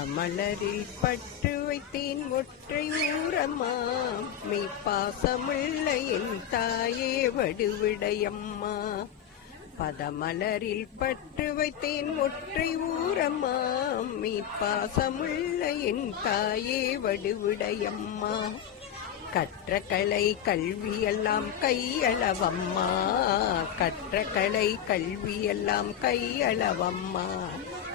பதமலரில் பற்று வைத்தேன் ஒற்றை ஊரம்மா. மெய்ப்பாசமுள்ள என் தாயே வடுவிடையம்மா. பதமலரில் பற்று வைத்தேன் ஒற்றை ஊரம்மா. மெய்ப்பாசமுள்ள என் தாயே வடுவிடையம்மா. கற்ற கலை கல்வியெல்லாம் கையளவம்மா. கற்ற கலை கல்வியெல்லாம் கையளவம்மா.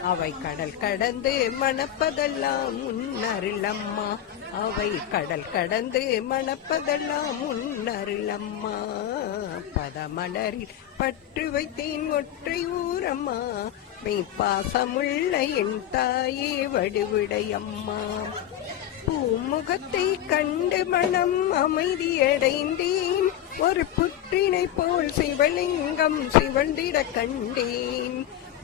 அவை கடல் கடந்து மணப்பதெல்லாம் முன்னருளம்மா அவை கடல் கடந்து மணப்பதெல்லாம் முன்னருளம்மா பதமலரில் பற்று வைத்தேன் ஒற்றை ஊரம்மா. மெய்ப்பாசமுள்ள என் தாயே வடுவிடையம்மா. முகத்தை கண்டு மனம் அமைதியடைந்தேன். ஒரு புற்றினை போல் சிவலிங்கம் சிவந்திட கண்டேன்.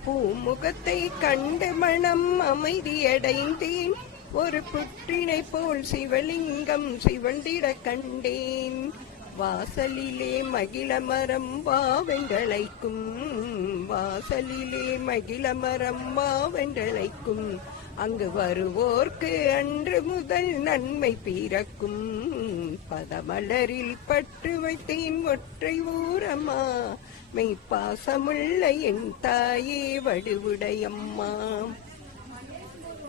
பூமுகத்தை கண்டு மனம் அமைதியடைந்தேன். ஒரு புற்றினை போல் சிவலிங்கம் சிவந்திட கண்டேன். வாசலிலே மகிழ மரம் வாவென்றழைக்கும் வாசலிலே மகிழ மரம் வாவென்றழைக்கும் அங்கு வருவோர்க்கு அன்று முதல் நன்மை பிறக்கும். பதமலரில் பற்று வைத்தேன் ஒற்றை ஊரம்மா. மெய்ப்பாசமுள்ள என் தாயே வடுவுடையம்மா.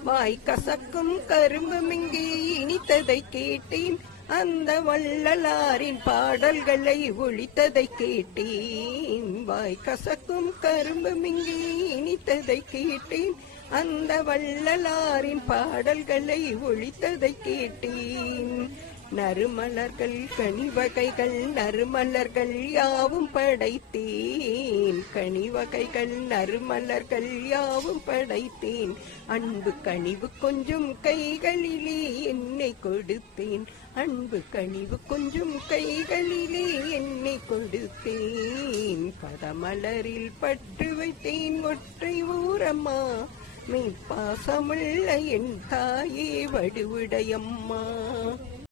வாய் கசக்கும் கரும்பு மிங்கே இனித்ததை கேட்டேன். அந்த வள்ளலாரின் பாடல்களை ஒழித்ததை கேட்டேன். வாய் கசக்கும் கரும்பு மிங்கி இனித்ததை கேட்டேன். அந்த வள்ளலாரின் பாடல்களை ஒழித்ததை கேட்டேன். நறுமலர்கள் கனிவகைகள் நறுமலர்கள் யாவும் படைத்தேன். கனிவகைகள் நறுமலர்கள் யாவும் படைத்தேன். அன்பு கனிவு கொஞ்சம் கைகள் என்னை கொடுத்தேன் அன்பு கனிவு கொஞ்சம் கைகளிலே என்னை கொடுத்தேன் பதமலரில் பட்டு வைத்தேன் ஒற்றை ஊரம்மா மெய்ப்பாசமுள்ள என் தாயே வடுவுடையம்மா.